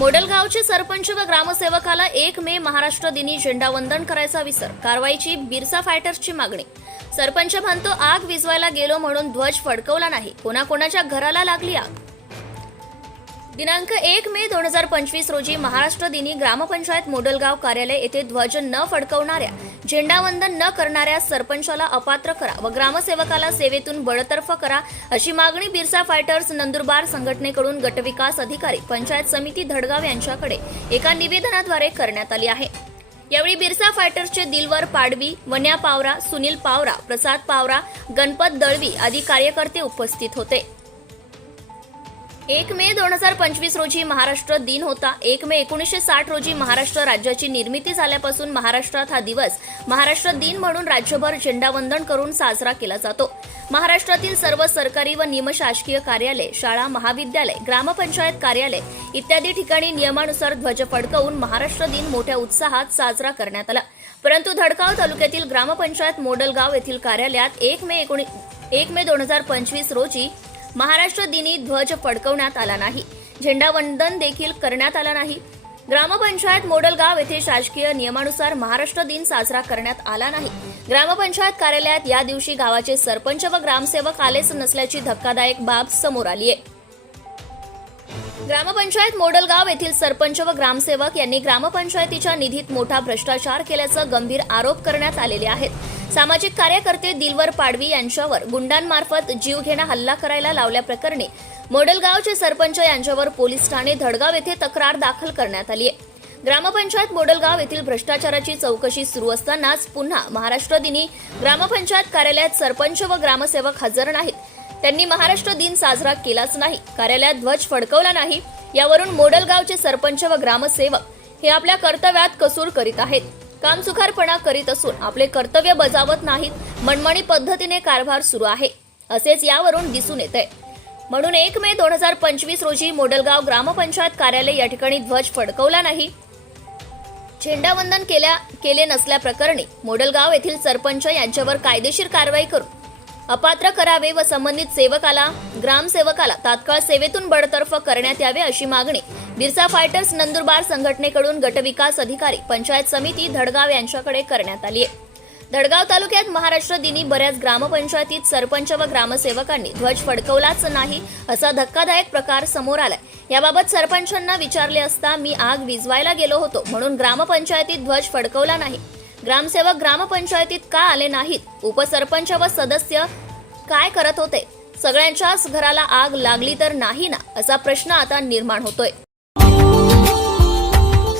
मोडलगावचे सरपंच व ग्रामसेवकाला एक मे महाराष्ट्र दिनी झेंडावंदन करायचा विसर. कारवाईची बिरसा फायटर्सची मागणी. सरपंच म्हणतो आग विझवायला गेलो म्हणून ध्वज फडकवला नाही. कोणाकोणाच्या घराला लागली आग. दिनांक एक मे दोन हजार पंचवीस रोजी महाराष्ट्र दिनी ग्रामपंचायत मोडलगाव कार्यालय येथे ध्वज न फडकवणाऱ्या झेंडावंदन न करणाऱ्या सरपंचाला अपात्र करा व ग्रामसेवकाला सेवेतून बडतर्फ करा अशी मागणी बिरसा फायटर्स नंदुरबार संघटनेकडून गटविकास अधिकारी पंचायत समिती धडगाव यांच्याकडे एका निवेदनाद्वारे करण्यात आली आहे. यावेळी बिरसा फायटर्सचे दिलवर पाडवी वन्या पावरा सुनील पावरा प्रसाद पावरा गणपत दळवी आदी कार्यकर्ते उपस्थित होते. एक मे दोन हजार पंचवीस रोजी महाराष्ट्र दिन होता. एक मे एकोणीसशे साठ रोजी महाराष्ट्र राज्याची निर्मिती झाल्यापासून महाराष्ट्रात हा दिवस महाराष्ट्र दिन म्हणून राज्यभर झेंडावंदन करून साजरा केला जातो. महाराष्ट्रातील सर्व सरकारी व निमशासकीय कार्यालय शाळा महाविद्यालय ग्रामपंचायत कार्यालय इत्यादी ठिकाणी नियमानुसार ध्वज फडकवून महाराष्ट्र दिन मोठ्या उत्साहात साजरा करण्यात आला. परंतु धडकाव तालुक्यातील ग्रामपंचायत मोडलगाव येथील कार्यालयात एक मे एकोणी एक मे दोन हजार पंचवीस रोजी महाराष्ट्र दिनी ध्वज फडकवण्यात आला नाही. झेंडावंदन देखील करण्यात आला नाही. ग्रामपंचायत मोडलगाव येथे शासकीय नियमानुसार महाराष्ट्र दिन साजरा करण्यात आला नाही. ग्रामपंचायत कार्यालयात या दिवशी गावाचे सरपंच व ग्रामसेवक आलेच नसल्याची धक्कादायक बाब समोर आली आहे. ग्रामपंचायत मोडलगाव येथील सरपंच व ग्रामसेवक यांनी ग्रामपंचायतीच्या निधीत मोठा भ्रष्टाचार केल्याचं गंभीर आरोप करण्यात आलेले आहेत. सामाजिक कार्यकर्ते दिलवर पाडवी यांच्यावर गुंडांमार्फत जीवघेणा हल्ला करायला लावल्याप्रकरणी मोडलगावचे सरपंच यांच्यावर पोलीस ठाणे धडगाव येथे तक्रार दाखल करण्यात आली आहे. ग्रामपंचायत मोडलगाव येथील भ्रष्टाचाराची चौकशी सुरू असतानाच पुन्हा महाराष्ट्र दिनी ग्रामपंचायत कार्यालयात सरपंच व ग्रामसेवक हजर नाहीत. त्यांनी महाराष्ट्र दिन साजरा केलाच नाही. कार्यालयात ध्वज फडकवला नाही. यावरून मोडलगावचे सरपंच व ग्रामसेवक हे आपल्या कर्तव्यात कसूर करीत आहेत. कामसुखारपणा करीत असून आपले कर्तव्य बजावत नाहीत मनमणी पद्धतीने कारभार सुरू आहे असेच यावरून दिसून येत आहे म्हणून एक मे दोन हजार पंचवीस रोजी मोडलगाव ग्रामपंचायत कार्यालय या ठिकाणी ध्वज फडकवला नाही. झेंडावंदन केल्या केले नसल्याप्रकरणी मोडलगाव येथील सरपंच यांच्यावर कायदेशीर कारवाई करून अपात्र करावे व संबंधित सेवकाला ग्रामसेवकाला तात्काळ सेवेतून बडतर्फ करण्यात यावे अशी मागणी बिरसा फायटर्स नंदुरबार संघटनेकडून गटविकास अधिकारी पंचायत समिती धडगाव यांच्याकडे करण्यात आली आहे धडगाव तालुक्यात महाराष्ट्र दिनी बऱ्याच ग्रामपंचायतीत सरपंच व ग्रामसेवकांनी ध्वज फडकवलाच नाही असा धक्कादायक प्रकार समोर आलाय. याबाबत सरपंचांना विचारले असता मी आग विजवायला गेलो होतो म्हणून ग्रामपंचायतीत ध्वज फडकवला नाही. ग्रामसेवक ग्रामपंचायतीत का आले नाहीत? उपसरपंच व सदस्य काय करत होते? सगळ्यांच्याच घराला आग लागली तर नाही ना? असा प्रश्न आता निर्माण होतोय.